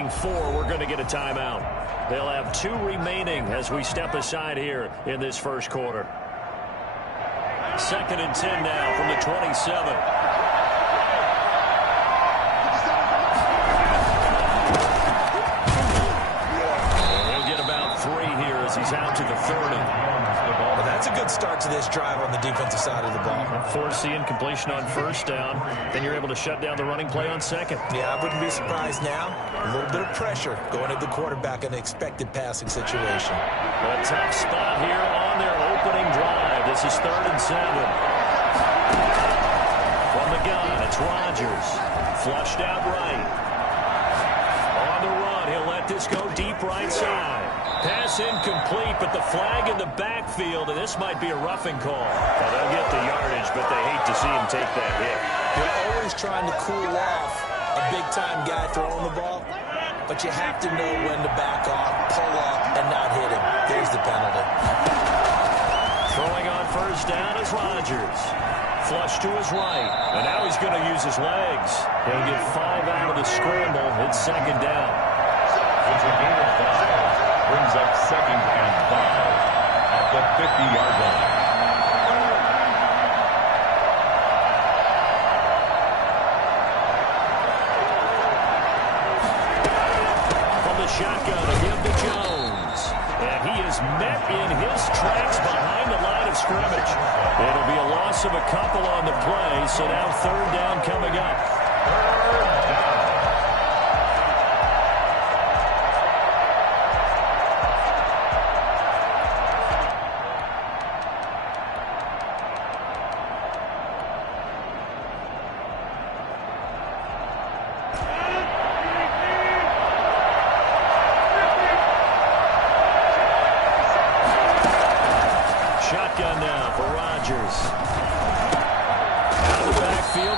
conceding 4, we're going to get a timeout. They'll have 2 remaining as we step aside here in this first quarter. 2nd and 10 now from the 27. He'll get about 3 here as he's out to the 30. Well, that's a good start to this drive on the defensive side of the ball. Forcing completion on 1st down. Then you're able to shut down the running play on 2nd. Yeah, I wouldn't be surprised now. A little bit of pressure going at the quarterback in an expected passing situation. A tough spot here on their opening drive. This is 3rd and 7. From the gun, it's Rodgers. Flushed out right. On the run, he'll let this go deep right side. Pass incomplete, but the flag in the backfield, and this might be a roughing call. Well, they'll get the yardage, but they hate to see him take that hit. They're always trying to cool off a big-time guy throwing the ball, but you have to know when to back off, pull up, and not hit him. There's the penalty. Throwing on 1st down is Rodgers. Flush to his right, and now he's going to use his legs. He'll get 5 out of the scramble. It's 2nd down. It's a gain of 5. Brings up 2nd and 5 at the 50-yard line. From the shotgun, a give to Jones. And he is met in his tracks behind the line of scrimmage. It'll be a loss of a couple on the play, so now 3rd down coming up. 3rd down.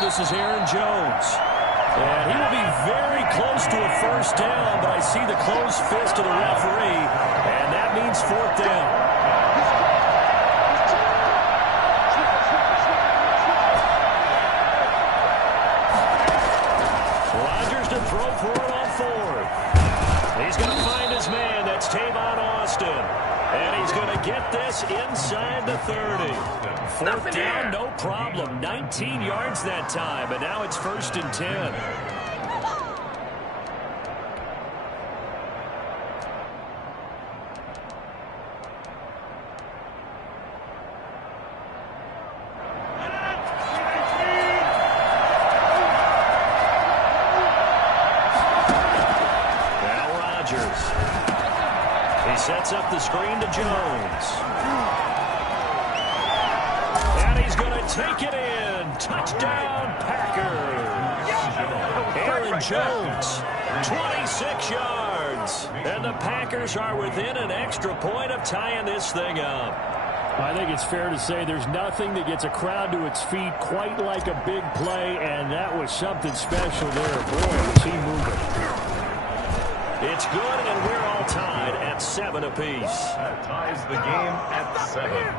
This is Aaron Jones. And he will be very close to a 1st down, but I see the closed fist of the referee, and that means 4th down. Rodgers to throw for it on 4th. He's going to find his man. That's Tavon Austin. And he's going to get this inside the 30. 4th down, no problem. 19 yards that time, but now it's 1st and 10. Now Rodgers. He sets up the screen to Jones. And he's going to take it in. Touchdown, Packers. Aaron Jones, 26 yards. And the Packers are within an extra point of tying this thing up. I think it's fair to say there's nothing that gets a crowd to its feet quite like a big play, and that was something special there. Boy, was he moving. It's good, and we're all tied at 7 apiece. That ties the game at 7.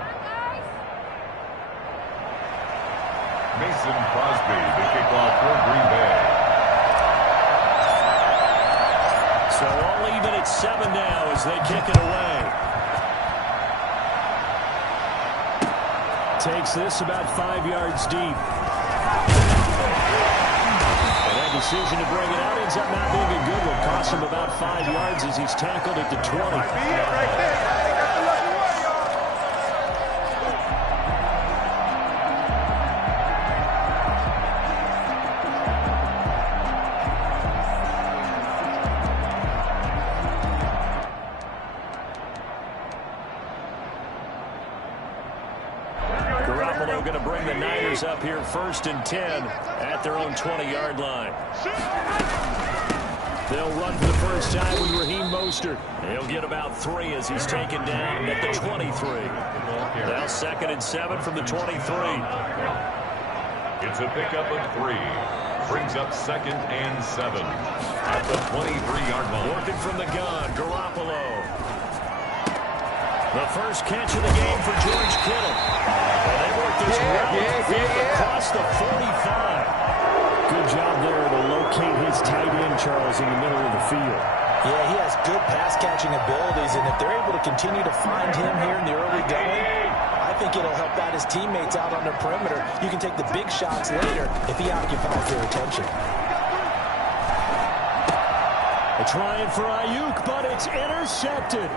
Mason Crosby, the kickoff for Green Bay. So all even at 7 now as they kick it away. Takes this about 5 yards deep. And that decision to bring it out ends up not being a good one. Costs him about 5 yards as he's tackled at the 20. Going to bring the Niners up here 1st and 10 at their own 20-yard line. They'll run for the first time with Raheem Mostert. He'll get about 3 as he's taken down at the 23. Now 2nd and 7 from the 23. It's a pickup of 3. Brings up 2nd and 7 at the 23-yard line. Working from the gun, Garoppolo. The first catch of the game for George Kittle. And they work this well across the 45. Good job there to locate his tight end, Charles, in the middle of the field. Yeah, he has good pass-catching abilities, and if they're able to continue to find him here in the early going, I think it'll help out his teammates out on the perimeter. You can take the big shots later if he occupies their attention. A try for Ayuk, but it's intercepted.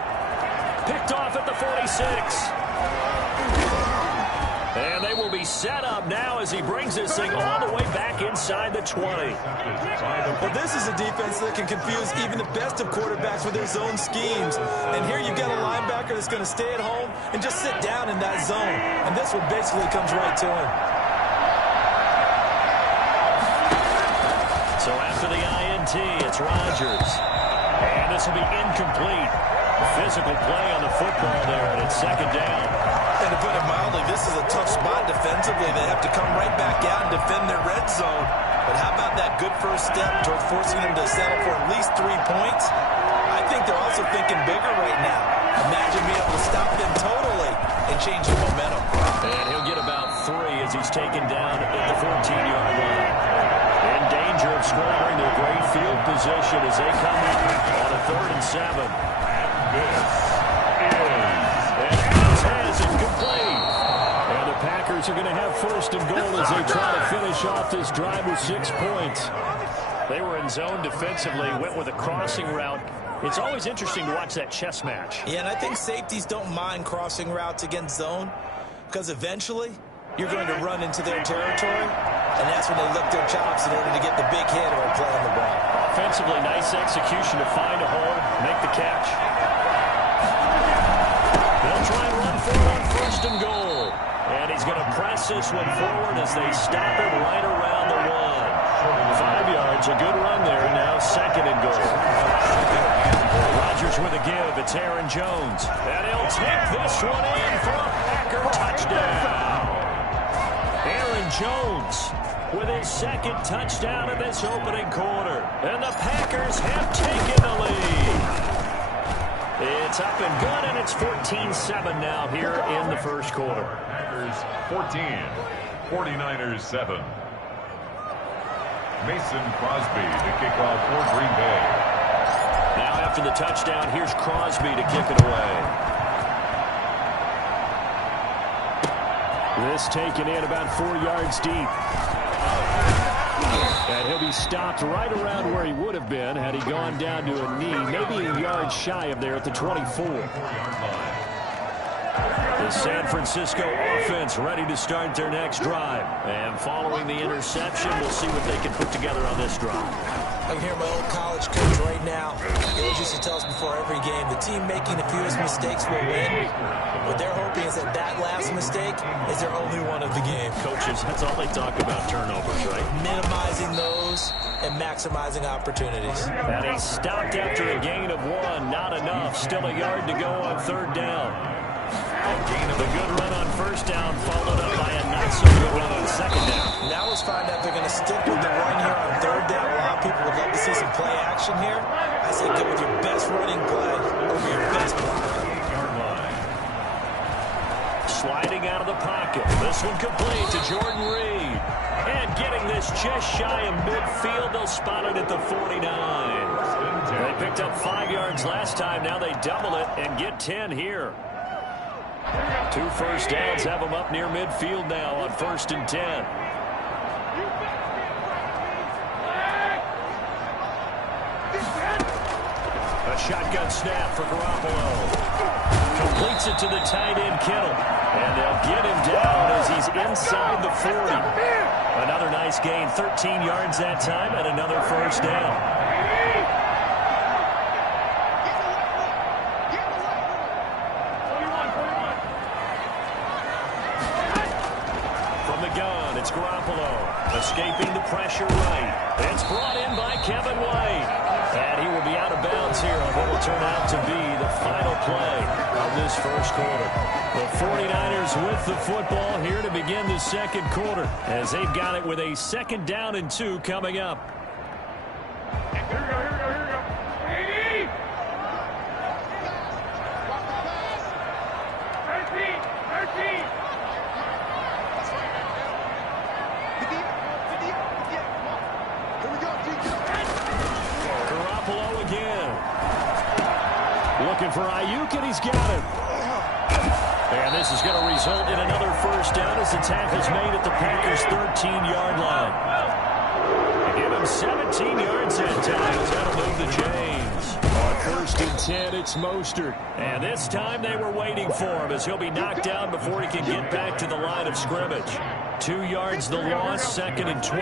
Picked off at the 46. And they will be set up now as he brings this thing all the way back inside the 20. Well, this is a defense that can confuse even the best of quarterbacks with their zone schemes. And here you've got a linebacker that's going to stay at home and just sit down in that zone. And this one basically comes right to him. So after the INT, it's Rodgers. And this will be incomplete. Physical play on the football there, and it's second down. And to put it mildly, this is a tough spot defensively. They have to come right back out and defend their red zone. But how about that good first step towards forcing them to settle for at least 3 points? I think they're also thinking bigger right now. Imagine being able to stop them totally and change the momentum. And he'll get about 3 as he's taken down at the 14-yard line. In danger of squandering their great field position as they come up on a 3rd and 7. And the Packers are going to have 1st and goal as they try to finish off this drive with 6 points. They were in zone defensively, went with a crossing route. It's always interesting to watch that chess match. Yeah, and I think safeties don't mind crossing routes against zone because eventually you're going to run into their territory, and that's when they lick their chops in order to get the big hit or a play on the ball. Offensively, nice execution to find a hole, make the catch. They'll try and run for it on 1st and goal. And he's going to press this one forward as they stop it right around the 1. 5 yards, a good run there. Now 2nd and goal. Rodgers with a give. It's Aaron Jones. And he'll take this one in for a Packer touchdown. Aaron Jones with his 2nd touchdown in this opening quarter. And the Packers have taken the lead. It's up and good, and it's 14-7 now here in the 1st quarter. Packers 14, 49ers 7. Mason Crosby to kick off for Green Bay. Now after the touchdown, here's Crosby to kick it away. This taken in about 4 yards deep. And he'll be stopped right around where he would have been had he gone down to a knee, maybe a yard shy of there at the 24. The San Francisco offense ready to start their next drive. And following the interception, we'll see what they can put together on this drive. I can hear my old college coach right now. He always used to tell us before every game, the team making the fewest mistakes will win. What they're hoping is that that last mistake is their only one of the game. Coaches, that's all they talk about, turnovers, right? Minimizing those and maximizing opportunities. And he stopped after a gain of 1. Not enough. Still a yard to go on 3rd down. The good run on 1st down followed up by a not-so-good run on 2nd down. Now let's find out if they're going to stick with the run here on 3rd down. A lot of people would love to see some play action here. I say go with your best running play over your best block. Sliding out of the pocket. This one complete to Jordan Reed. And getting this just shy of midfield. They'll spot it at the 49. They picked up 5 yards last time. Now they double it and get 10 here. 2 first downs have them up near midfield now on 1st and 10. A shotgun snap for Garoppolo. Completes it to the tight end Kittle. And they'll get him down as he's inside the 40. Another nice gain, 13 yards that time, and another 1st down. It's Garoppolo escaping the pressure right. It's brought in by Kevin White. And he will be out of bounds here on what will turn out to be the final play of this 1st quarter. The 49ers with the football here to begin the 2nd quarter as they've got it with a 2nd down and 2 coming up. for Ayuk, and he's got it. And this is going to result in another first down as the tackle's made at the Packers' 13-yard line. They give him 17 yards that time. He's got to move to James. On 1st and 10, it's Mostert. And this time they were waiting for him as he'll be knocked down before he can get back to the line of scrimmage. 2 yards the loss, 2nd and 12.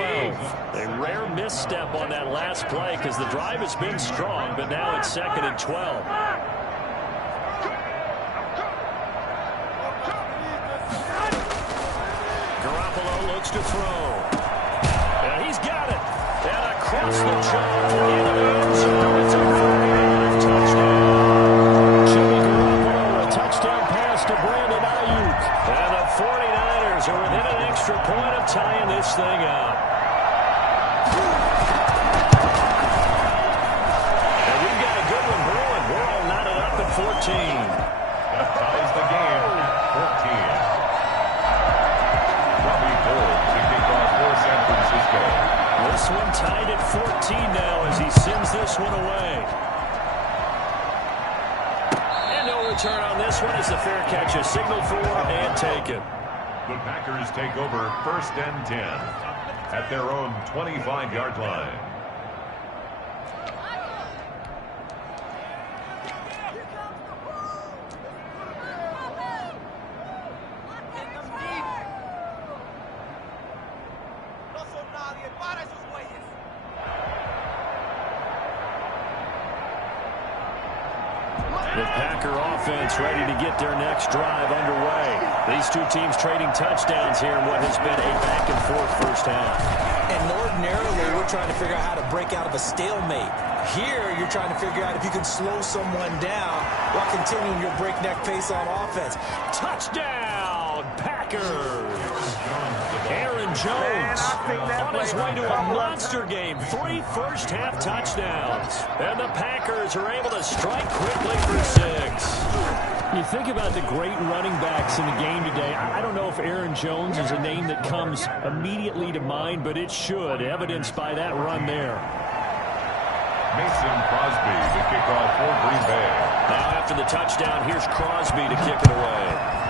A rare misstep on that last play because the drive has been strong, but now it's 2nd and 12. Looks to throw. And he's got it. And across the chalk into the end zone. It's a 40-yard touchdown. Jimmy Garoppolo, a touchdown pass to Brandon Ayuk. And the 49ers are within an extra point of tying this thing up. And we've got a good one brewing. We're all knotted up at 14. That ties the game at 14. San Francisco. This one tied at 14 now as he sends this one away. And no return on this one as the fair catch is signaled for and taken. The Packers take over 1st and 10 at their own 25-yard line. The Packer offense ready to get their next drive underway. These two teams trading touchdowns here in what has been a back-and-forth first half. And ordinarily, we're trying to figure out how to break out of a stalemate. Here, you're trying to figure out if you can slow someone down while continuing your breakneck pace on offense. Touchdown, Packers! Aaron Jones on his way to a monster game. 3 first-half touchdowns. And the Packers are able to strike quickly for 6. You think about the great running backs in the game today. I don't know if Aaron Jones is a name that comes immediately to mind, but it should, evidenced by that run there. Mason Crosby to kick off for Green Bay. Now after the touchdown, here's Crosby to kick it away.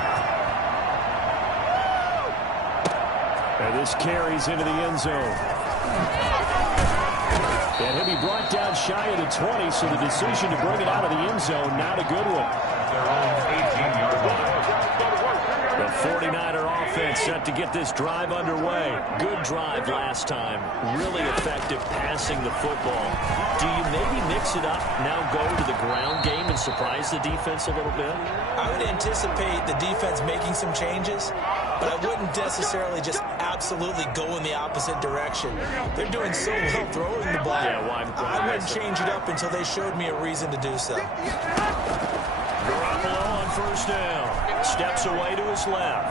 And this carries into the end zone. And he'll be brought down shy of the 20, so the decision to bring it out of the end zone, not a good one. Their own 18-yard line. The 49er offense set to get this drive underway. Good drive last time. Really effective passing the football. Do you maybe mix it up, now go to the ground game and surprise the defense a little bit? I would anticipate the defense making some changes, but I wouldn't necessarily just absolutely go in the opposite direction. They're doing so well throwing the ball. Yeah, I wouldn't change it up until they showed me a reason to do so. Garoppolo on first down. Steps away to his left.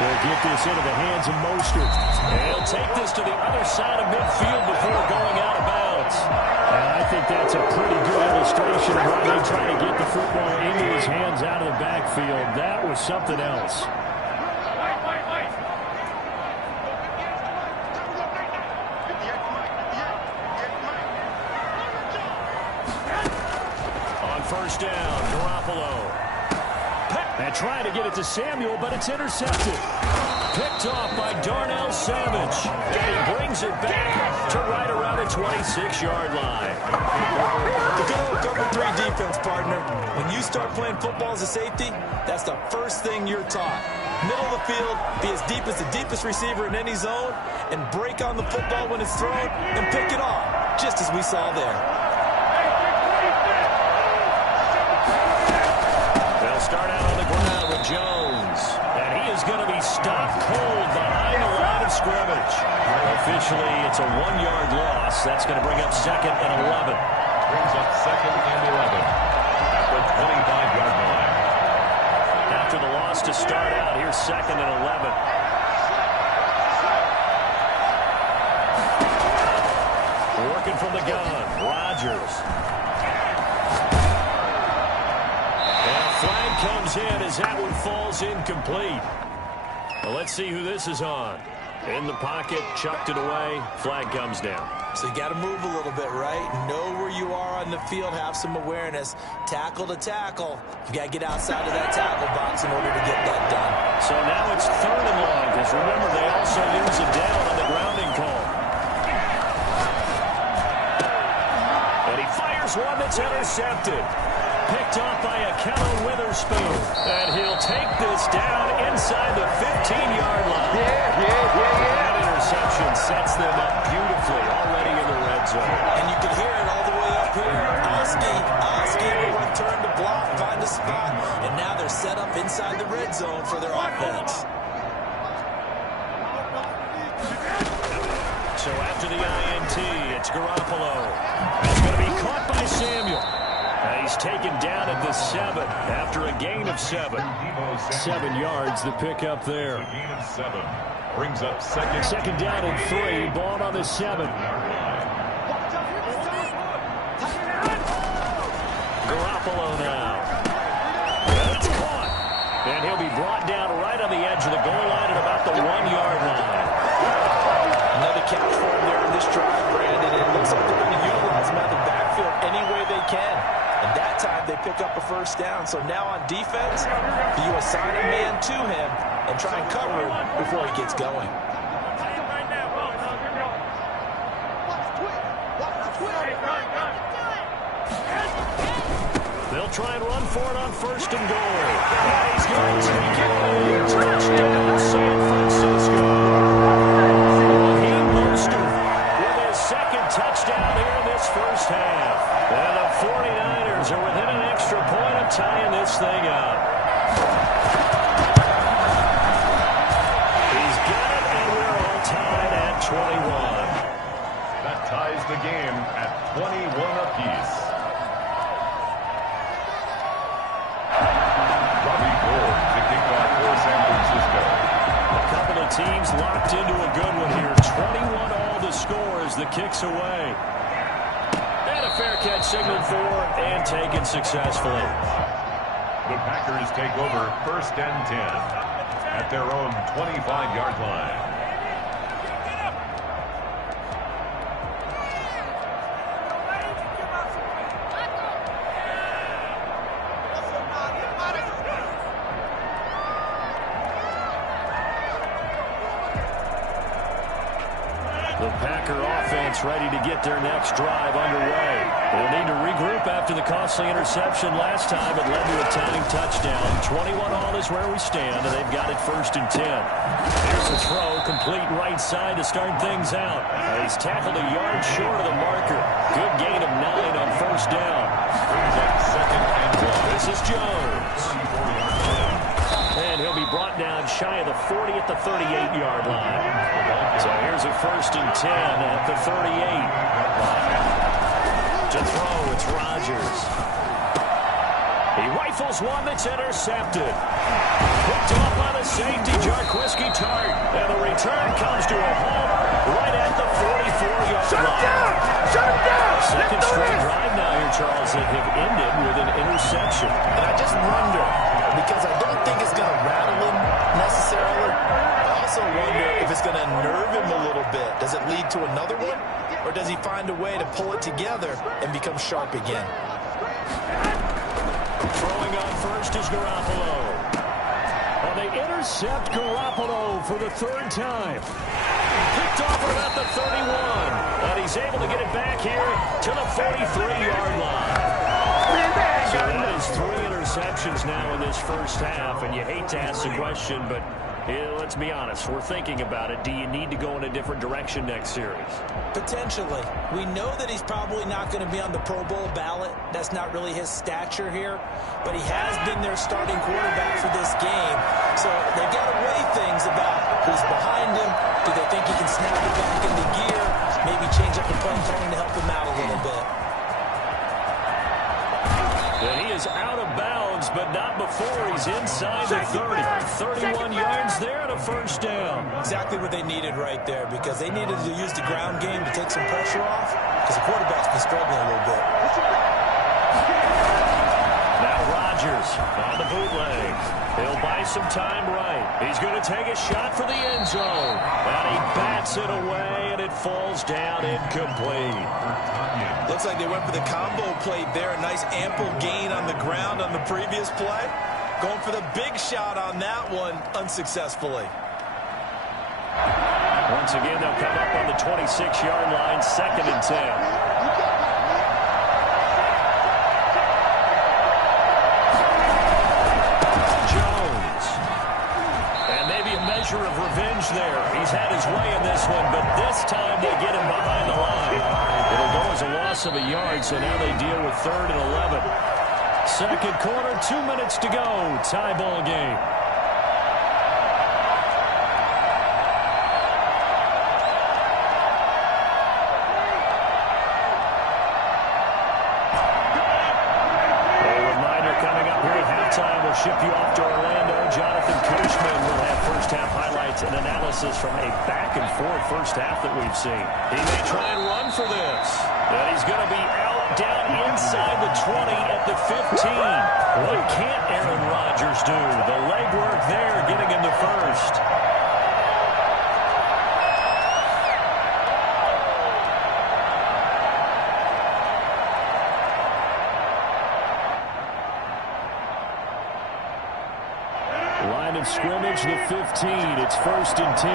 They'll get this into the hands of Mostert. And he'll take this to the other side of midfield before going out of bounds. And I think that's a pretty good illustration of why they try to get the football into his hands out of the backfield. That was something else. On first down, Garoppolo. And trying to get it to Samuel, but it's intercepted. Picked off by Darnell Savage. And he brings it back to right around the 26-yard line. The good old cover 3 defense, partner. When you start playing football as a safety, that's the first thing you're taught. Middle of the field, be as deep as the deepest receiver in any zone, and break on the football when it's thrown, and pick it off, just as we saw there. Start out on the ground with Jones. And he is going to be stopped cold behind the line of scrimmage. Officially, it's a 1-yard loss. That's going to bring up 2nd and 11. Brings up 2nd and 11 at the 25-yard line. After the loss to start out, here's 2nd and 11. Working from the gun, Rodgers. Flag comes in as that one falls incomplete. Well, let's see who this is on. In the pocket, chucked it away. Flag comes down. So you got to move a little bit, right? Know where you are on the field, have some awareness. Tackle to tackle. You got to get outside of that tackle box in order to get that done. So now it's 3rd and long, because remember, they also use a down on the grounding call. And he fires one that's intercepted. Picked off by a Kellen Witherspoon. And he'll take this down inside the 15-yard line. That interception sets them up beautifully already in the red zone. And you can hear it all the way up here. Oski will return to block, find a spot, and now they're set up inside the red zone for their offense. So after the INT, it's Garoppolo. It's going to be caught by Samuel. And he's taken down at the 7 after a gain of 7. 7 yards, the pickup there. A gain of 7 brings up second down and 3. Ball on the 7. Garoppolo now. That's caught. And he'll be brought down right on the edge of the goal line at about the 1-yard line. Another catch for him there in this drive, Brandon. It looks like they're going to utilize him out of the backfield any way they can. And that time they pick up a 1st down. So now on defense, you assign a man to him and try and cover him before he gets going. They'll try and run for it on 1st and goal. And he's going to take it away. Touchdown, San Francisco. Raheem Mostert with his 2nd touchdown here in this 1st half. And the 49ers are within an extra point of tying this thing up. He's got it, and we're all tied at 21. that ties the game at 21 apiece. To kick off for San Francisco. A couple of teams locked into a good one here. 21 all the score as the kick's away. And a fair catch signaled for and taken successfully. The Packers take over 1st and 10 at their own 25-yard line. The Packer offense ready to get their next drive underway. They'll need to regroup after the costly interception last time. It led to a tying touchdown. 21 all is where we stand, and they've got it 1st and 10. Here's a throw, complete right side to start things out. He's tackled a yard short of the marker. Good gain of 9 on 1st down. 2nd and 1. This is Jones. And he'll be brought down shy of the 40 at the 38-yard line. So here's a 1st and 10 at the 38. To throw, it's Rodgers. He rifles one that's intercepted. Picked off by the safety, Jarquiski Tart. And the return comes to a halt right at the 44-yard line. Shut him down! Shut him down! Second straight drive now here, Charles, that have ended with an interception. And I just wonder, because I don't think it's going to rattle him necessarily. I also wonder if it's going to nerve him a little bit. Does it lead to another one? Or does he find a way to pull it together and become sharp again? Throwing on 1st is Garoppolo. And they intercept Garoppolo for the 3rd time. Picked off at about the 31. And he's able to get it back here to the 43-yard line. So that is 3 interceptions now in this 1st half. And you hate to ask the question, but let's be honest. We're thinking about it. Do you need to go in a different direction next series? Potentially. We know that he's probably not going to be on the Pro Bowl ballot. That's not really his stature here. But he has been their starting quarterback for this game. So they've got to weigh things about who's behind him. Do they think he can snap it back into gear? Maybe change up the play calling to help him out a little bit. And he is out of bounds, but not before he's inside the 30. 31 yards there and a 1st down. Exactly what they needed right there, because they needed to use the ground game to take some pressure off, because the quarterback's been struggling a little bit. Now Rodgers on the bootleg. He'll buy some time right. He's going to take a shot for the end zone. And he bats it away, and it falls down incomplete. Looks like they went for the combo play there. A nice ample gain on the ground on the previous play. Going for the big shot on that one unsuccessfully. Once again, they'll come up on the 26-yard line, 2nd and 10. Of revenge there. He's had his way in this one, but this time they get him behind the line. It'll go as a loss of a yard, so now they deal with 3rd and 11. Second quarter, 2 minutes to go. Tie ball game. A reminder coming up here at halftime. We'll ship you off to Orlando. Jonathan Cushman will have first-half highlights and analysis from a back-and-forth first half that we've seen. He may try and run for this. And he's going to be out down inside the 20 at the 15. What can't Aaron Rodgers do? The legwork there getting him to first. Line of scrimmage, the 15. It's 1st and 10.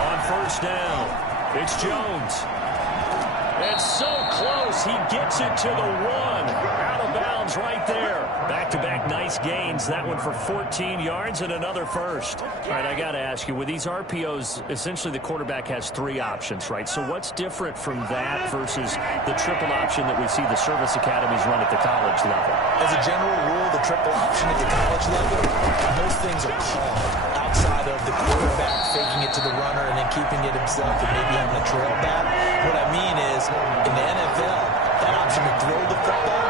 On first down, it's Jones. And so close, he gets it to the 1. Out of bounds right there. Back-to-back nice gains. That one for 14 yards and another first. All right, I got to ask you, with these RPOs, essentially the quarterback has 3 options, right? So what's different from that versus the triple option that we see the service academies run at the college level? As a general rule, the triple option at the college level, most things are called outside of the quarterback faking it to the runner and then keeping it himself and maybe having a trail back. What I mean is, in the NFL, that option to throw the football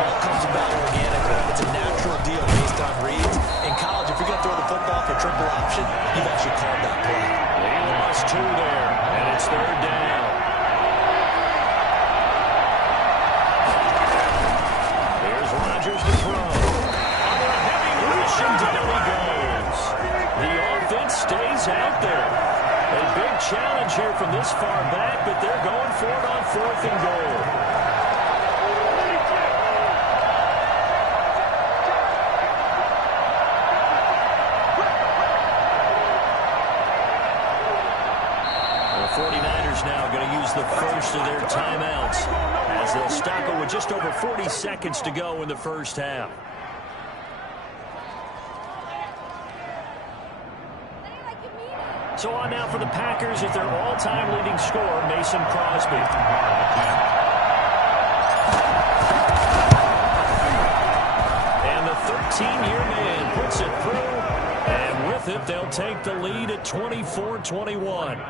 all comes about organically. It's a natural deal based on reads. In college, if you're going to throw the football for triple option, you've actually called that play. He lost 2 there, and it's 3rd down. Here's Rodgers to throw. On a heavy rush, and down he goes. The offense stays out there. A big challenge here from this far back, but they're going for it on 4th and goal. The 49ers now going to use the first of their timeouts as they'll stop it with just over 40 seconds to go in the first half. So on now for the Packers at their all-time leading scorer, Mason Crosby. And the 13-year man puts it through. And with it, they'll take the lead at 24-21.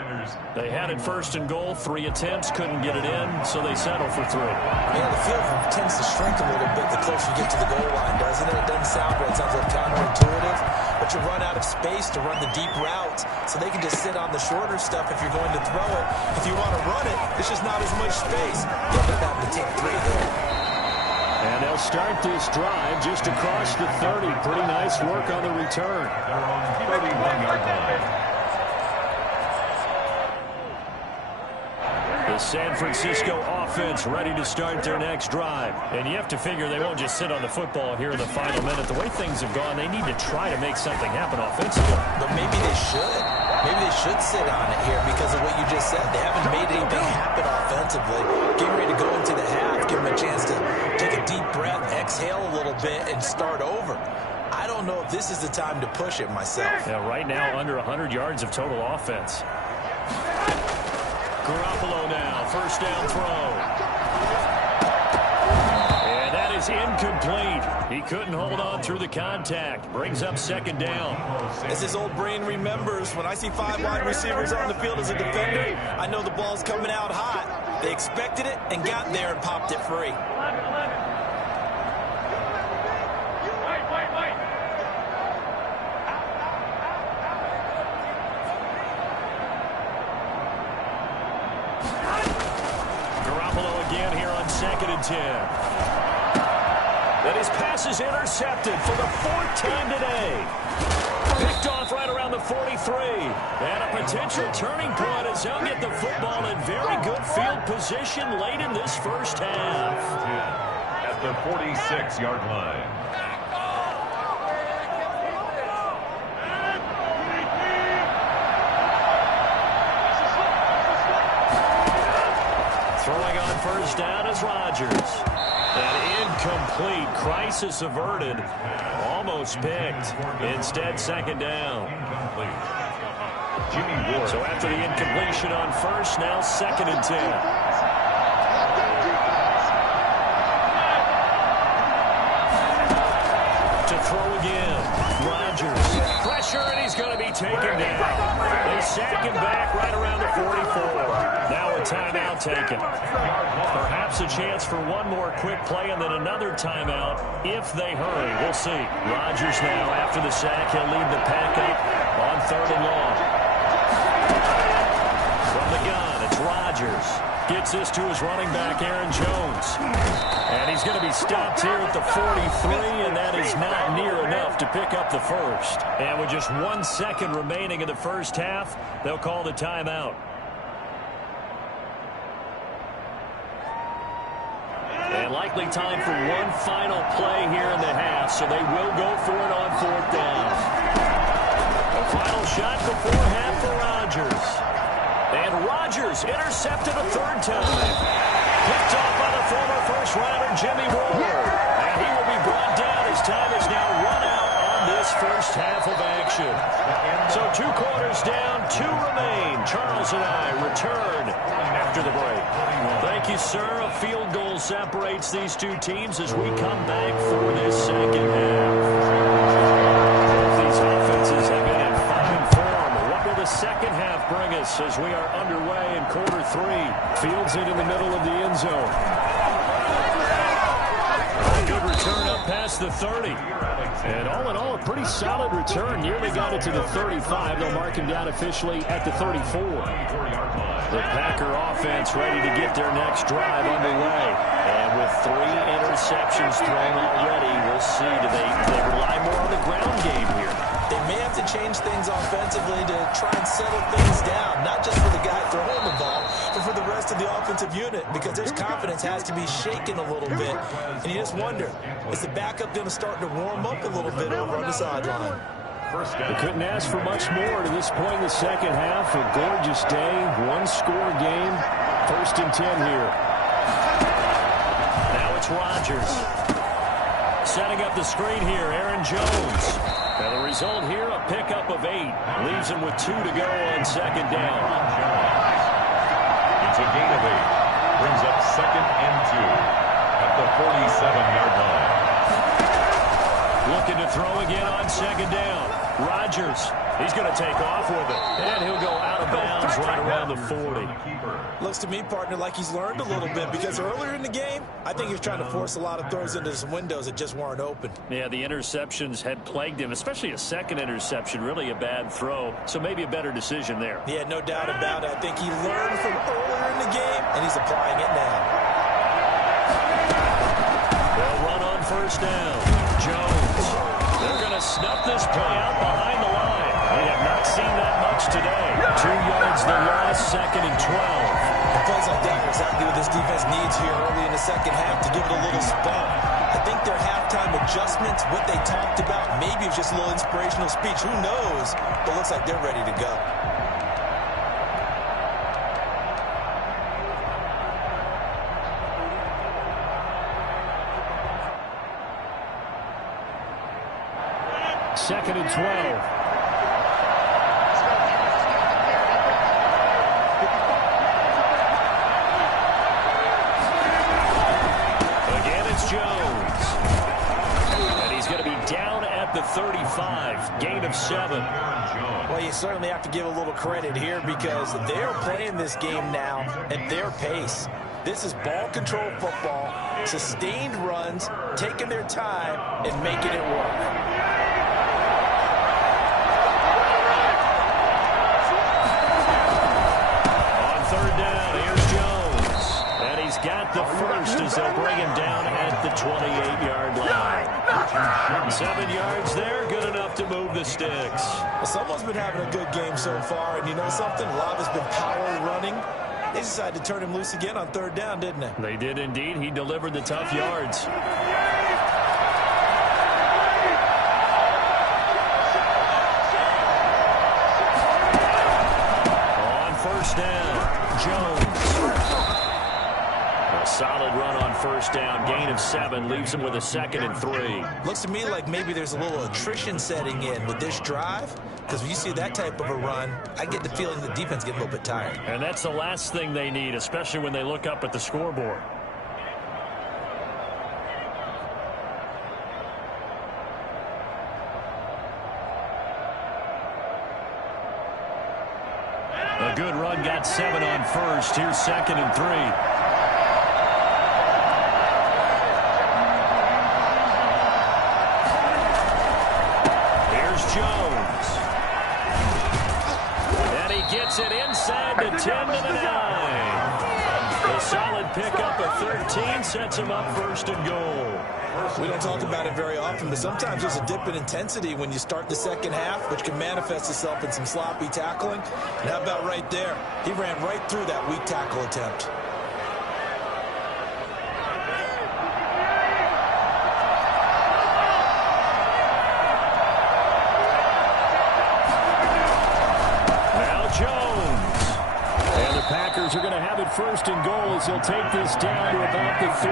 They had it 1st and goal, 3 attempts, couldn't get it in, so they settle for 3. Yeah, the field tends to shrink a little bit the closer you get to the goal line, doesn't it? It doesn't sound right. It sounds like counterintuitive. But you run out of space to run the deep routes, so they can just sit on the shorter stuff if you're going to throw it. If you want to run it, it's just not as much space. You end up having to take 3 there. And they'll start this drive just across the 30. Pretty nice work on the return. They're on 31-yard line. The San Francisco offense ready to start their next drive. And you have to figure they won't just sit on the football here in the final minute. The way things have gone, they need to try to make something happen offensively. But maybe they should. Maybe they should sit on it here because of what you just said. They haven't made anything happen offensively. Getting ready to go into the half, give them a chance to take a deep breath, exhale a little bit, and start over. I don't know if this is the time to push it myself. Yeah, right now under 100 yards of total offense. Garoppolo now, first down throw. And that is incomplete. He couldn't hold on through the contact. Brings up 2nd down. As his old brain remembers, when I see 5 wide receivers on the field as a defender, I know the ball's coming out hot. They expected it and got there and popped it free. Garoppolo again here on 2nd and 10. And his pass is intercepted for the 4th time today. Picked off right around the 43. And a potential turning point as they'll get the football in very good field position late in this first half. At the 46-yard line. Throwing on first down is Rodgers. An incomplete, crisis averted, almost picked. Instead, 2nd down. Jimmy Ward. So after the incompletion on first, now 2nd and 10. To throw again, Rodgers. Pressure, and he's going to be taken down. They sack him back right around the 44. Now a timeout taken. Perhaps a chance for one more quick play and then another timeout if they hurry. We'll see. Rodgers now, after the sack, he'll lead the pack up on 3rd and long. From the gun, it's Rodgers. Gets this to his running back, Aaron Jones. And he's going to be stopped here at the 43, and that is not near enough to pick up the first. And with just 1 second remaining in the first half, they'll call the timeout. And likely time for one final play here in the half, so they will go for it on 4th down. A final shot before half for Rodgers. And Rodgers intercepted a 3rd time. Picked off by the former first-rounder Jimmy Ward. And he will be brought down as time is now run out on this first half of action. So 2 quarters down, 2 remain. Charles and I return after the break. Thank you, sir. A field goal separates these two teams as we come back for this second half. These offenses have been in fine form. What will the second half bring us as we are underway in quarter 3? Fields it in the middle of the end zone. A good return up past the 30. And all in all, a pretty solid return. Nearly got it to the 35. They'll mark him down officially at the 34. The Packer offense ready to get their next drive underway. And with 3 interceptions thrown already, we'll see. Do they rely more on the ground game here? They may have to change things offensively to try and settle things down, not just for the guy throwing the ball, but for the rest of the offensive unit, because their confidence has to be shaken a little bit. And you just wonder, is the backup going to start to warm up a little bit over on the sideline? They couldn't ask for much more to this point in the second half. A gorgeous day, 1-score game. 1st and 10 here. Now it's Rodgers. Setting up the screen here, Aaron Jones. And the result here, a pickup of 8. Leaves him with 2 to go on 2nd down. It's a gain of 8. Brings up 2nd and 2 at the 47-yard line. Looking to throw again on 2nd down. Rodgers, he's going to take off with it. And he'll go out of bounds right around the 40. Looks to me, partner, like he's learned a little bit, because earlier in the game, I think he was trying to force a lot of throws into some windows that just weren't open. Yeah, the interceptions had plagued him, especially a 2nd interception, really a bad throw. So maybe a better decision there. Yeah, no doubt about it. I think he learned from earlier in the game, and he's applying it now. They'll run on first down. Jones. They're going to snuff this play out behind the line. We have not seen that much today. 2 yards the loss, 2nd and 12. And plays like that are exactly what this defense needs here early in the second half to give it a little spunk. I think their halftime adjustments, what they talked about, maybe it was just a little inspirational speech. Who knows? But looks like they're ready to go. Second and 12. Again, it's Jones. And he's going to be down at the 35. Gain of 7. Well, you certainly have to give a little credit here because they're playing this game now at their pace. This is ball control football, sustained runs, taking their time and making it work. he's got the first as they'll bring him down at the 28-yard line. 7 yards there, good enough to move the sticks. Well, someone's been having a good game so far, and you know something? A lot has been power running. They decided to turn him loose again on 3rd down, didn't they? They did indeed. He delivered the tough yards. On 1st down, Jones. A solid run on 1st down. Gain of 7 leaves him with a 2nd and 3. Looks to me like maybe there's a little attrition setting in with this drive. Because when you see that type of a run, I get the feeling the defense gets a little bit tired. And that's the last thing they need, especially when they look up at the scoreboard. A good run, got 7 on 1st. Here's 2nd and 3. Here's Jones. And he gets it inside the 10 to the 9. A solid pickup of 13 sets him up 1st and goal. We don't talk about it very often, but sometimes there's a dip in intensity when you start the 2nd half, which can manifest itself in some sloppy tackling. And how about right there? He ran right through that weak tackle attempt. Now Jones. And the Packers are going to have it 1st and goal as they'll take this down to about the 3.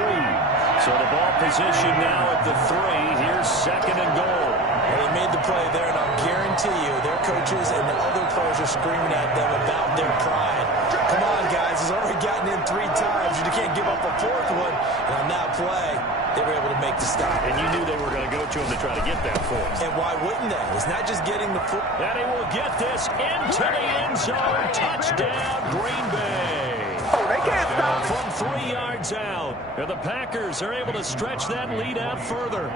So the ball position now at the 3. Here's 2nd and goal. Well, he made the play there, and I'll guarantee you their coaches and the other players are screaming at them about their pride. Come on, guys. He's already gotten in 3 times. You can't give up a 4th one. And on that play, they were able to make the stop. And you knew they were going to go to him to try to get that 4th. And why wouldn't they? It's not just getting the foot. And he will get this into the end zone. Touchdown, Green Bay. Oh, they can't stop. From 3 yards out. And the Packers are able to stretch that lead out further.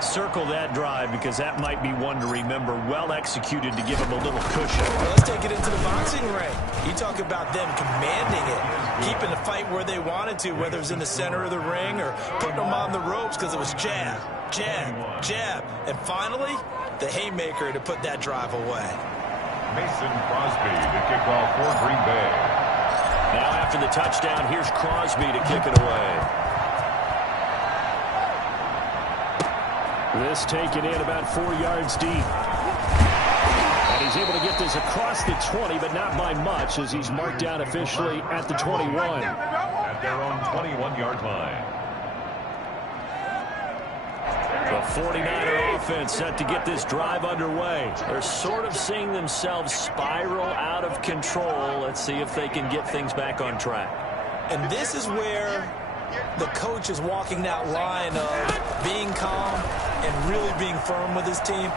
Circle that drive because that might be one to remember. Well executed to give him a little cushion. Well, let's take it into the boxing ring. You talk about them commanding it, keeping the fight where they wanted to, whether it was in the center of the ring or putting them on the ropes because it was jab, jab, jab. And finally, the haymaker to put that drive away. Mason Crosby, the kickoff for Green Bay. Now after the touchdown, here's Crosby to kick it away. This taken in about 4 yards deep. And he's able to get this across the 20, but not by much as he's marked down officially at the 21. At their own 21-yard line. The 49er offense set to get this drive underway. They're sort of seeing themselves spiral out of control. Let's see if they can get things back on track. And this is where the coach is walking that line of being calm and really being firm with his team.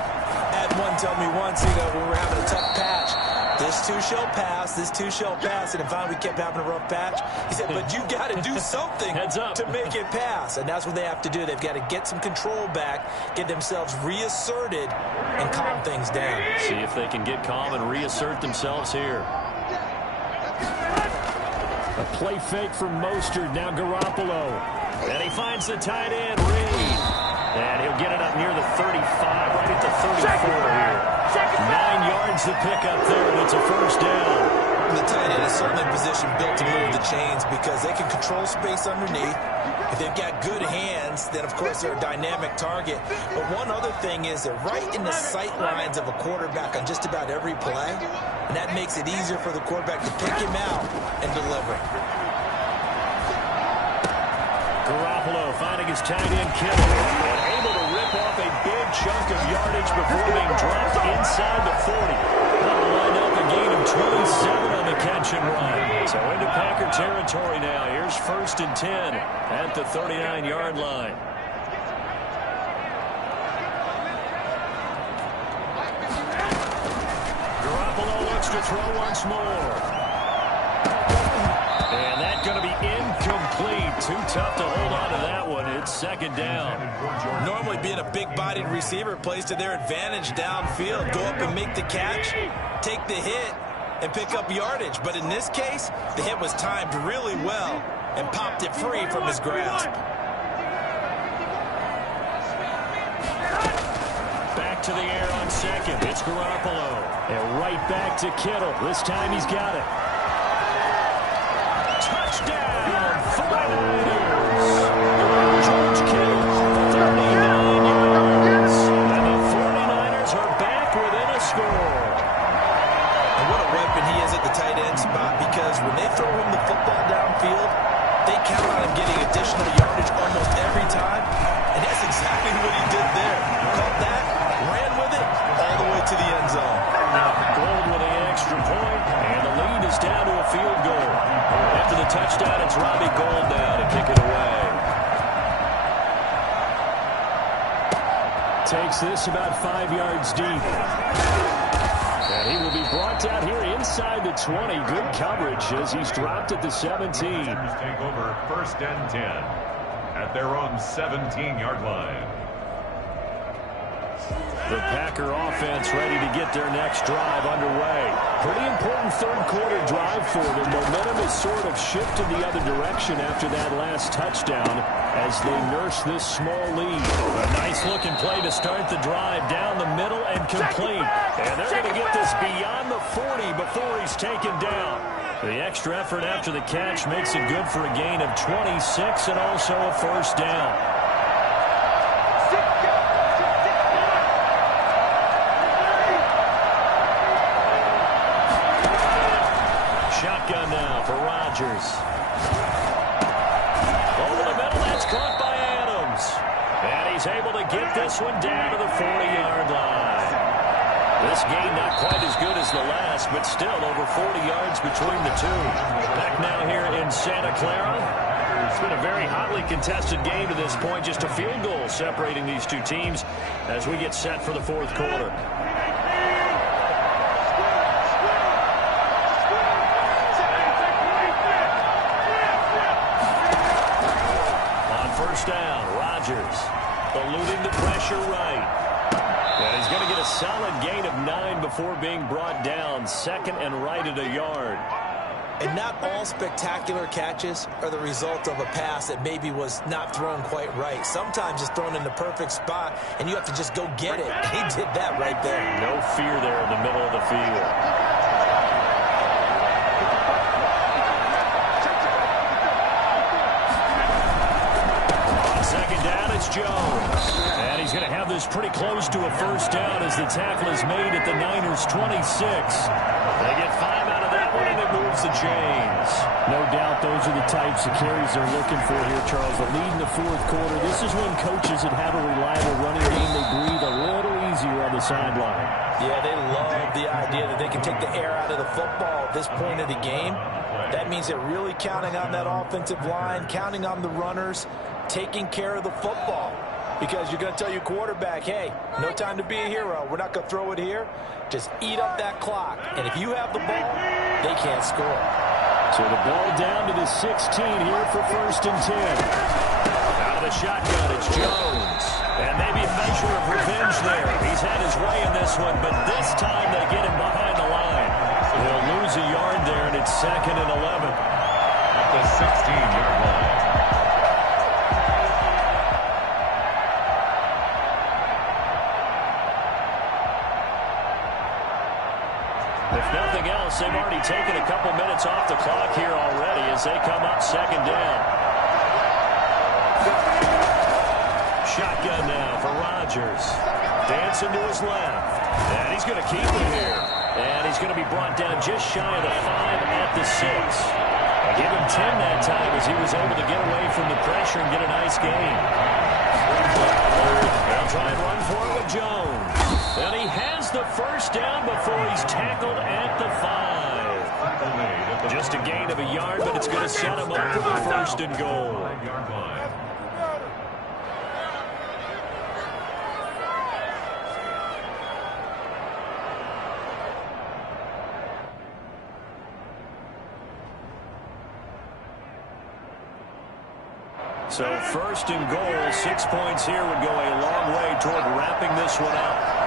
Had one tell me once, you know, when we were having a tough patch, this too shall pass, this too shall pass. And finally we kept having a rough patch. He said, but you got to do something to make it pass. And that's what they have to do. They've got to get some control back, get themselves reasserted, and calm things down. See if they can get calm and reassert themselves here. A play fake from Mostert, now Garoppolo. And he finds the tight end, Reed. And he'll get it up near the 35, right at the 34 here. 9 yards to pick up there, and it's a 1st down. The tight end is certainly in position built to move the chains because they can control space underneath. If they've got good hands, then of course they're a dynamic target. But one other thing is they're right in the sight lines of a quarterback on just about every play. And that makes it easier for the quarterback to pick him out and deliver. Garoppolo finding his tight end, Kittle, and able to rip off a big chunk of yardage before being dropped inside the 40. That'll line up a gain of 27 on the catch and run. So into Packer territory now. Here's 1st and 10 at the 39-yard line. Garoppolo looks to throw once more. And that's going to be incomplete. Too tough to hold on to that one. It's 2nd down. Normally being a big-bodied receiver plays to their advantage downfield. Go up and make the catch, take the hit, and pick up yardage. But in this case, the hit was timed really well and popped it free from his grasp. Back to the air on second. It's Garoppolo. And right back to Kittle. This time he's got it. Touchdown, 49ers. George Kittle, 39 yards. And the 49ers are back within a score. And what a weapon he is at the tight end spot, because when they throw him the football downfield, they count on him getting additional yardage almost every time. And that's exactly what he did there. Caught that, ran with it, all the way to the end zone. Gold with the extra point, and the lead is down to a field goal. After the touchdown, it's Robbie Gould now to kick it away. Takes this about 5 yards deep. And he will be brought down here inside the 20. Good coverage as he's dropped at the 17. Take over 1st and 10 at their own 17-yard line. The Packer offense ready to get their next drive underway. Pretty important third-quarter drive for them. Momentum has sort of shifted the other direction after that last touchdown as they nurse this small lead. A nice-looking play to start the drive down the middle and complete. And they're going to get this beyond the 40 before he's taken down. The extra effort after the catch makes it good for a gain of 26 and also a first down. Shotgun now for Rodgers. Over the middle, that's caught by Adams. And he's able to get this one down to the 40-yard line. This game not quite as good as the last, but still over 40 yards between the two. Back now here in Santa Clara. It's been a very hotly contested game to this point. Just a field goal separating these two teams as we get set for the fourth quarter. First down, Rodgers eluding the pressure right. And he's going to get a solid gain of 9 before being brought down. Second and right at a yard. And not all spectacular catches are the result of a pass that maybe was not thrown quite right. Sometimes it's thrown in the perfect spot, and you have to just go get it. He did that right there. No fear there in the middle of the field. Jones. And he's going to have this pretty close to a first down as the tackle is made at the Niners' 26. They get 5 out of that one, and it moves the chains. No doubt those are the types of carries they're looking for here, Charles. The lead in the fourth quarter. This is when coaches that have a reliable running game, they breathe a little easier on the sideline. Yeah, they love the idea that they can take the air out of the football at this point of the game. That means they're really counting on that offensive line, counting on the runners, taking care of the football, because you're going to tell your quarterback, hey, no time to be a hero. We're not going to throw it here. Just eat up that clock. And if you have the ball, they can't score. So the ball down to the 16 here for 1st and 10. Out of the shotgun, it's Jones. And maybe a measure of revenge there. He's had his way in this one, but this time they get him behind the line. They'll lose a yard there, and it's 2nd and 11. At the 16-yard line. If nothing else, they've already taken a couple minutes off the clock here already as they come up 2nd down. Shotgun now for Rodgers. Dancing to his left. And he's going to keep it here. And he's going to be brought down just shy of the 5 at the 6. I gave him 10 that time as he was able to get away from the pressure and get a nice gain. They'll try and run for it with Jones. And he has the first down before he's tackled at the 5. Just a gain of a yard, but it's going to set him up for the 1st and goal. So 1st and goal, 6 points here would go a long way toward wrapping this one up.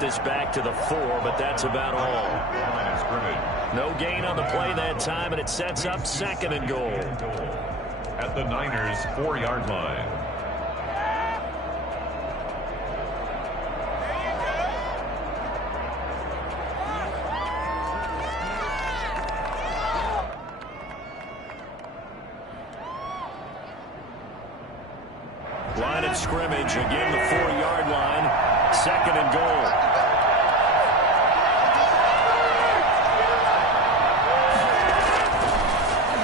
get this back to the 4, but that's about all. No gain on the play that time, and it sets up 2nd and goal. At the Niners' 4-yard line. Line of scrimmage, again the 4-yard line, 2nd and goal.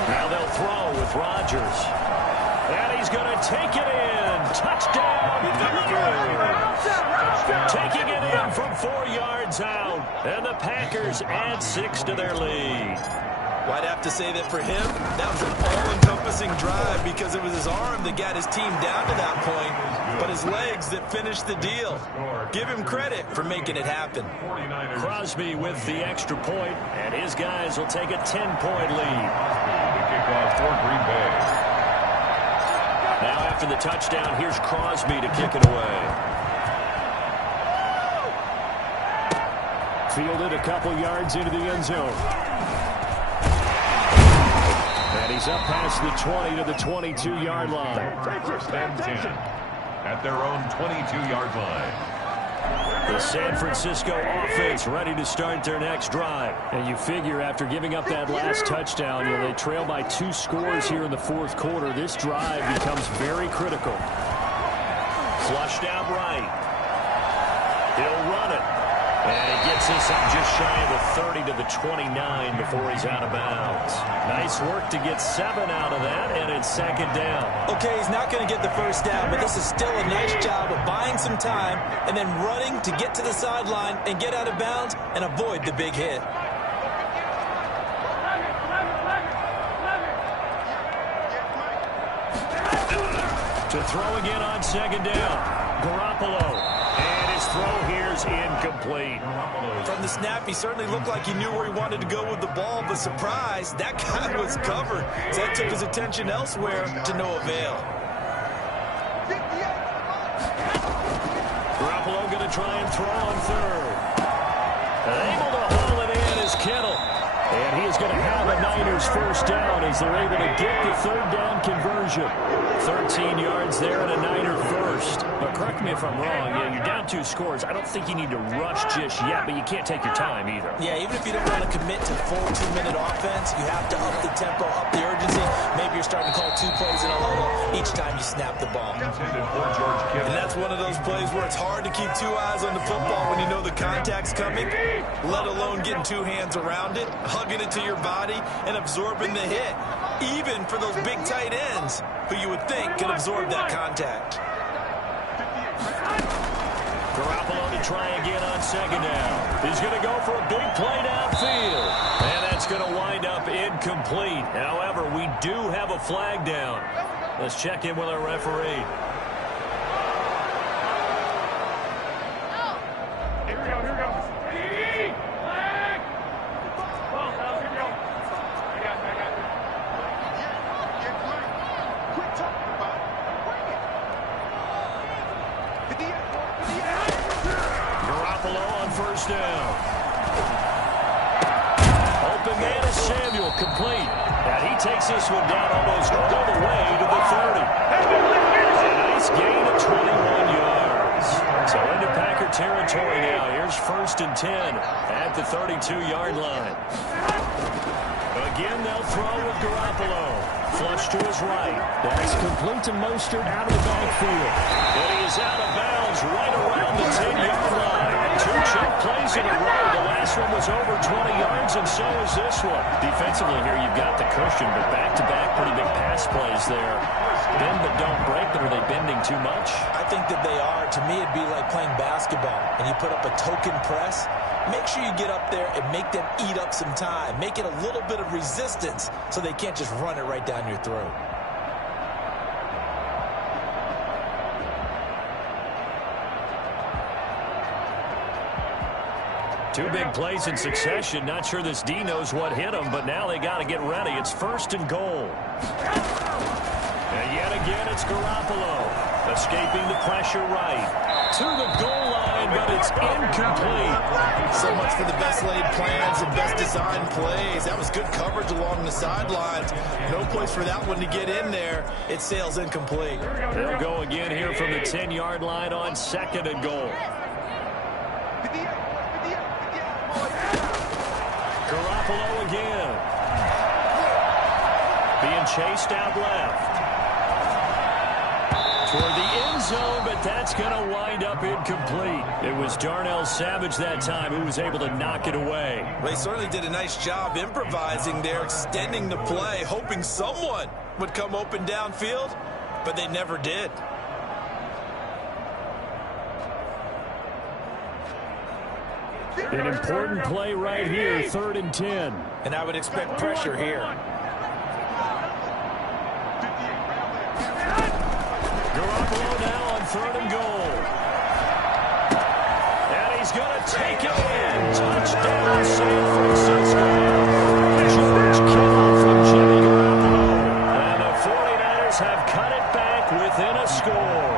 Now they'll throw with Rodgers. And he's going to take it in. Touchdown, Packers. Taking it in from 4 yards out. And the Packers add 6 to their lead. Well, I'd have to say that for him, that was an all-encompassing drive because it was his arm that got his team down to that point, but his legs that finished the deal. Give him credit for making it happen. Crosby with the extra point, and his guys will take a 10-point lead. The kickoff for Green Bay. Now after the touchdown, here's Crosby to kick it away. Fielded a couple yards into the end zone. And he's up past the 20 to the 22-yard line. And 10 at their own 22-yard line. The San Francisco offense ready to start their next drive. And you figure after giving up that last touchdown, they trail by 2 scores here in the 4th quarter. This drive becomes very critical. Flushed out right. He'll run it. And he gets this up just shy of the 30 to the 29 before he's out of bounds. Nice work to get 7 out of that, and it's 2nd down. Okay, he's not going to get the first down, but this is still a nice job of buying some time and then running to get to the sideline and get out of bounds and avoid the big hit. To throw again on 2nd down. Garoppolo. And his throw here's incomplete. From the snap, he certainly looked like he knew where he wanted to go with the ball, but surprise, that guy was covered. So that took his attention elsewhere to no avail. Garoppolo going to try and throw on 3rd. Able to haul it in is Kittle. And he is going to have a Niners first down as they're able to get the 3rd down conversion. 13 yards there and a Niner first. But correct me if I'm wrong, you're down 2 scores. I don't think you need to rush just yet, but you can't take your time either. Yeah, even if you don't want to commit to full 2-minute offense, you have to up the tempo, up the urgency. Maybe you're starting to call 2 plays in a huddle each time you snap the ball. And that's one of those plays where it's hard to keep 2 eyes on the football when you know the contact's coming, let alone getting 2 hands around it, hugging it to your body, and absorbing the hit. Even for those big tight ends who you would think could absorb that contact. Garoppolo to try again on 2nd down. He's going to go for a big play downfield. And that's going to wind up incomplete. However, we do have a flag down. Let's check in with our referee. Here we go. Flag! Well, here we go. I got it. Quit talking about it. Bring it. Garoppolo on 1st down. Open man is Samuel, complete. And he takes this one down almost all the way to the 30. A nice gain of 21 yards. So into Packer territory now. Here's 1st and 10 at the 32-yard line. Again, they'll throw with Garoppolo. Flush to his right. That's complete to Mostert out of the backfield. And he is out of bounds right around the 10-yard line. 2 check plays in a row. The last one was over 20 yards, and so is this one. Defensively here, you've got the cushion, but back-to-back pretty big pass plays there. Bend but don't break, but are they bending too much? I think that they are. To me, it'd be like playing basketball, and you put up a token press. Make sure you get up there and make them eat up some time. Make it a little bit of resistance so they can't just run it right down your throat. Two big plays in succession. Not sure this D knows what hit him, but now they got to get ready. It's 1st and goal. And yet again, it's Garoppolo. Escaping the pressure right. To the goal line, but it's incomplete. So much for the best laid plans and best designed plays. That was good coverage along the sidelines. No place for that one to get in there. It sails incomplete. They'll go again here from the 10-yard line on 2nd and goal. Garoppolo again. Being chased out left. Toward the end zone, but that's going to wind up incomplete. It was Darnell Savage that time who was able to knock it away. They certainly did a nice job improvising there, extending the play, hoping someone would come open downfield, but they never did. An important play right here, 3rd and 10. And I would expect pressure here. Garoppolo now on 3rd and goal. And he's going to take it in. Touchdown, San Francisco. George Kittle from Jimmy Garoppolo. And the 49ers have cut it back within a score.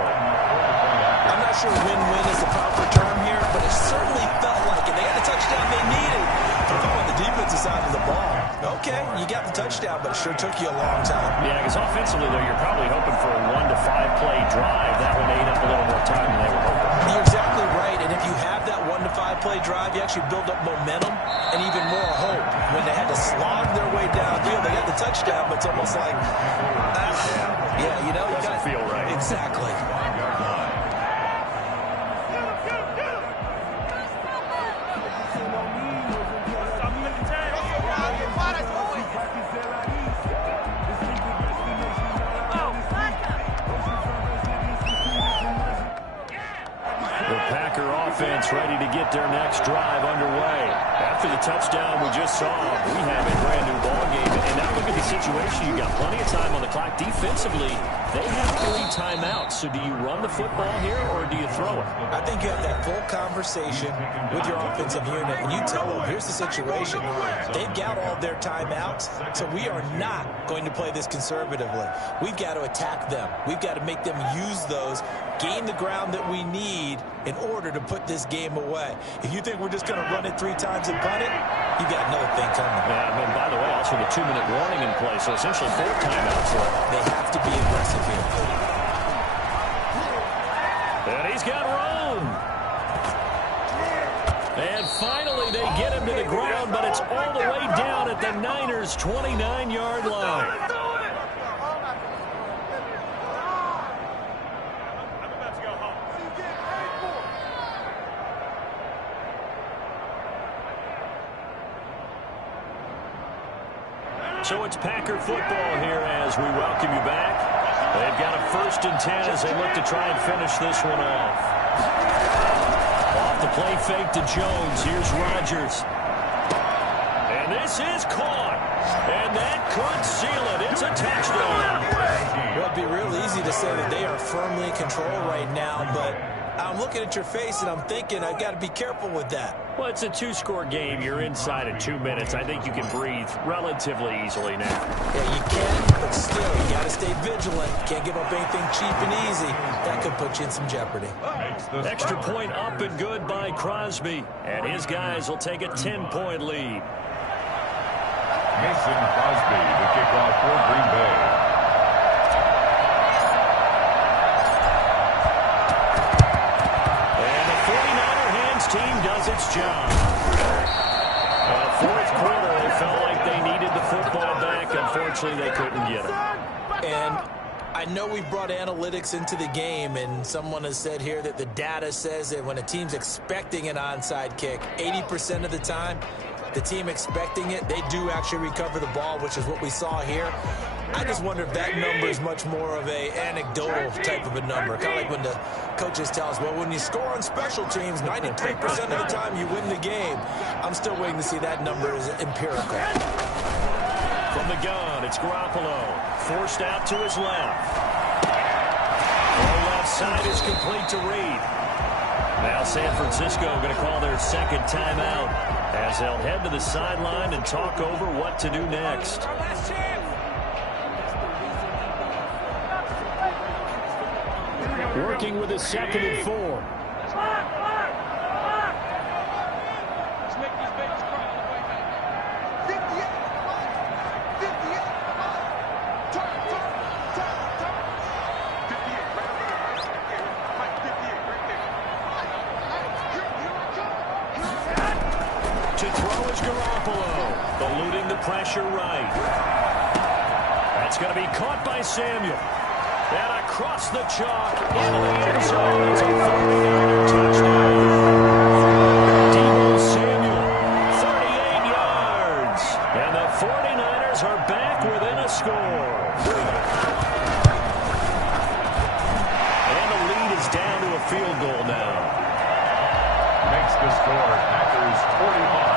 I'm not sure win-win is the proper term here, but it certainly felt like it. They had the touchdown they needed. On the defensive side of the ball. Okay, you got the touchdown, but it sure took you a long time. Yeah, because offensively, though, you're probably hoping for a 1 to 5 play drive. That would ate up a little more time than they were hoping. You're exactly right, and if you have that 1 to 5 play drive, you actually build up momentum and even more hope. When they had to slog their way downfield, they got the touchdown, but it's almost like, yeah, you know, you doesn't feel right. Exactly. Offense ready to get their next drive underway. After the touchdown we just saw, we have a brand new ball game. And now look at the situation. You got plenty of time on the clock. Defensively, they have 3 timeouts. So do you run the football here or do you throw it? I think you have that full conversation with your offensive unit, and you tell them, here's the situation. They've got all their timeouts, so we are not going to play this conservatively. We've got to attack them. We've got to make them use those, gain the ground that we need in order to put this game away. If you think we're just going to run it 3 times and punt it, you got another thing coming. Yeah, and by the way, also the 2-minute warning in play, so essentially 4 timeouts left. They have to be aggressive here. And he's got room. And finally they get him to the ground, but it's all the way down at the Niners' 29-yard line. So it's Packer football here as we welcome you back. They've got a 1st and 10 as they look to try and finish this one off. Off the play fake to Jones. Here's Rodgers. And this is caught. And that could seal it. It's a touchdown. Well, it'd be real easy to say that they are firmly in control right now, but I'm looking at your face and I'm thinking I've got to be careful with that. Well, it's a 2-score game. You're inside of 2 minutes. I think you can breathe relatively easily now. Yeah, you can, but still, you got to stay vigilant. Can't give up anything cheap and easy. That could put you in some jeopardy. Extra point up and good by Crosby. And his guys will take a 10-point lead. Mason Crosby, the kickoff for Green Bay. Team does its job. 4th quarter, they felt like they needed the football back. Unfortunately, they couldn't get it. And I know we've brought analytics into the game, and someone has said here that the data says that when a team's expecting an onside kick, 80% of the time, the team expecting it, they do actually recover the ball, which is what we saw here. I just wonder if that number is much more of a anecdotal type of a number. Kind of like when the coaches tell us, well, when you score on special teams, 93% of the time you win the game. I'm still waiting to see that number is empirical. From the gun, it's Garoppolo. Forced out to his left. The left side is complete to Reed. Now San Francisco going to call their 2nd timeout as they'll head to the sideline and talk over what to do next. working with a 2nd and 4. Eluding the pressure right. That's going to be caught by Samuel. And across the chalk into the end zone. It's a 49er touchdown. Deebo Samuel, 38 yards. And the 49ers are back within a score. And the lead is down to a field goal now. Makes the score Packers 45.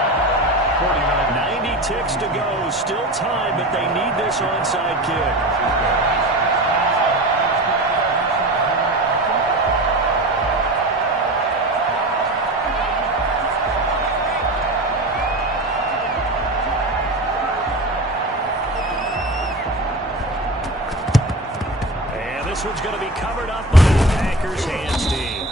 90 ticks to go. Still time, but they need this onside kick. And this one's going to be covered up by the Packers hands team.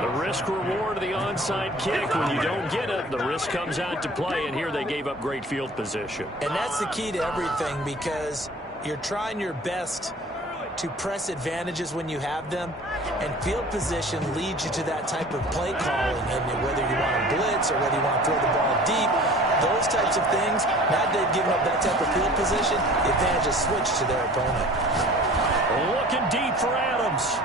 The risk-reward of the onside kick, when you don't get it, the risk comes out to play, and here they gave up great field position. And that's the key to everything, because you're trying your best to press advantages when you have them, and field position leads you to that type of play calling, and whether you want to blitz or whether you want to throw the ball deep, those types of things, now they've given up that type of field position, the advantage is switched to their opponent. Looking deep for Adams.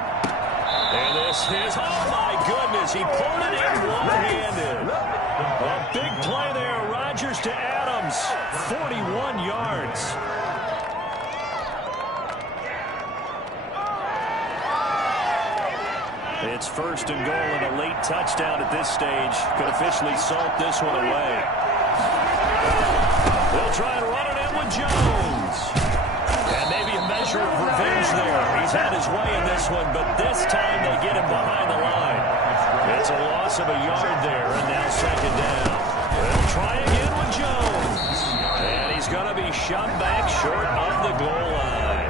And this is, oh my goodness, he pulled it in one-handed. A big play there, Rodgers to Adams, 41 yards. It's 1st and goal and a late touchdown at this stage. Could officially salt this one away. They'll try and run it in with Jones. And maybe a measure of revenge there. He's had his way in this one, but this time they get him behind the line. It's a loss of a yard there, and now 2nd down. They'll try again with Jones. And he's going to be shoved back short of the goal line.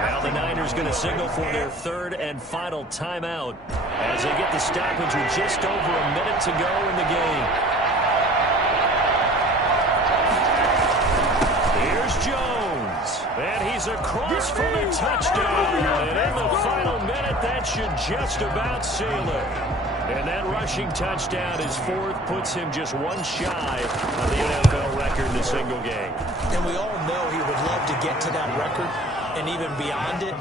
Now the Niners going to signal for their 3rd and final timeout as they get the stoppage with just over a minute to go in the game. Here's Jones, and he's across for the touchdown. And in the final minute, that should just about seal it. And that rushing touchdown, his 4th, puts him just one shy of the NFL record in a single game. And we all know he would love to get to that record and even beyond it,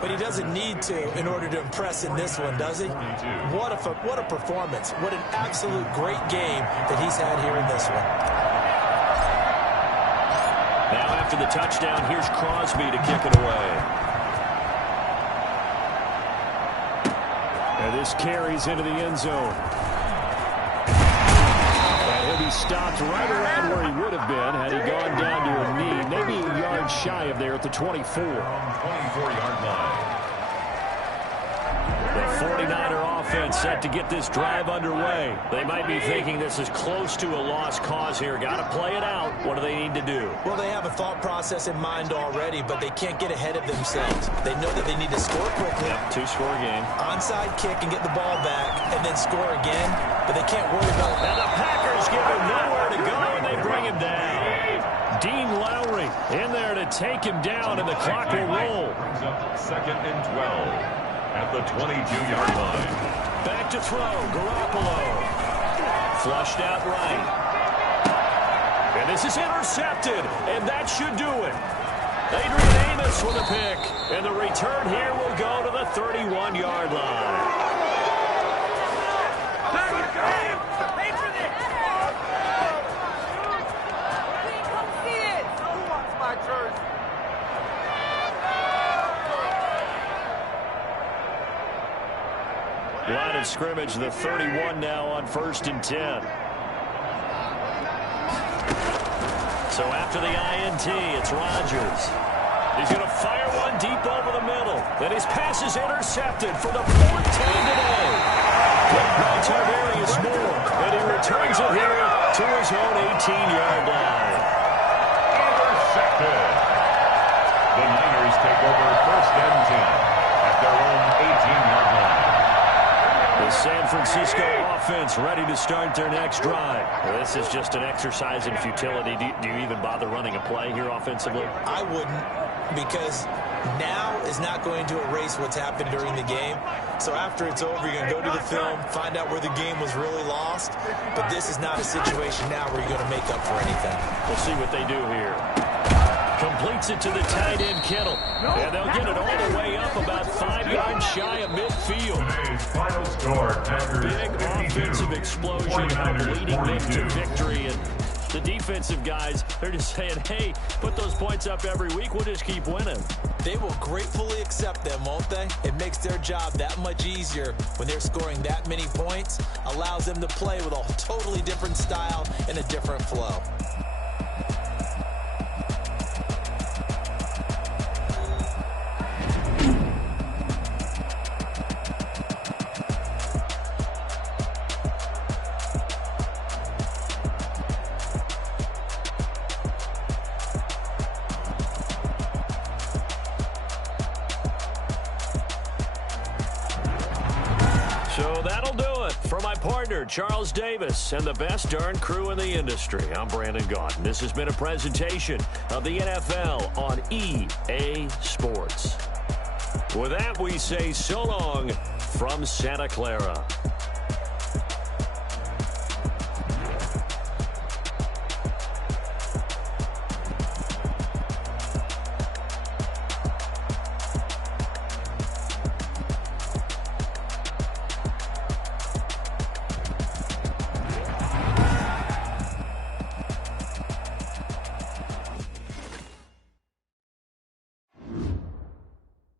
but he doesn't need to in order to impress in this one, does he? What a performance. What an absolute great game that he's had here in this one. Now after the touchdown, here's Crosby to kick it away. And this carries into the end zone. And he'll be stopped right around where he would have been had he gone down to a knee, maybe a yard shy of there at the 24. 24-yard line. The 49er offense set to get this drive underway. They might be thinking this is close to a lost cause here. Got to play it out. What do they need to do? Well, they have a thought process in mind already, but they can't get ahead of themselves. They know that they need to score quickly. Yep, 2-score game. Onside kick and get the ball back, and then score again, but they can't worry about it. And the Packers give him nowhere to go, and they bring him down. Dean Lowry in there to take him down, and the clock will roll. Brings up 2nd and 12 at the 22-yard line. Back to throw, Garoppolo. Flushed out right. And this is intercepted, and that should do it. Adrian Amos with a pick, and the return here will go to the 31-yard line. Line of scrimmage, the 31 now on 1st and 10. So after the INT, it's Rodgers. He's going to fire one deep over the middle. Then his pass is intercepted for the 4th time today. Picked by Tarvarius Moore, and he returns it here to his own 18-yard line. Intercepted. The Niners take over 1st and 10 at their own 18. The San Francisco offense ready to start their next drive. Well, this is just an exercise in futility. Do you even bother running a play here offensively? I wouldn't, because now is not going to erase what's happened during the game. So after it's over, you're going to go to the film, find out where the game was really lost. But this is not a situation now where you're going to make up for anything. We'll see what they do here. Completes it to the tight end, Kittle. And they'll get it all the way up about 5 yards shy of midfield. Today's final score, Packers Big 52. offensive explosion leading them to victory. And the defensive guys, they're just saying, hey, put those points up every week. We'll just keep winning. They will gratefully accept them, won't they? It makes their job that much easier when they're scoring that many points. Allows them to play with a totally different style and a different flow. So that'll do it for my partner, Charles Davis, and the best darn crew in the industry. I'm Brandon Gaudin. This has been a presentation of the NFL on EA Sports. With that, we say so long from Santa Clara.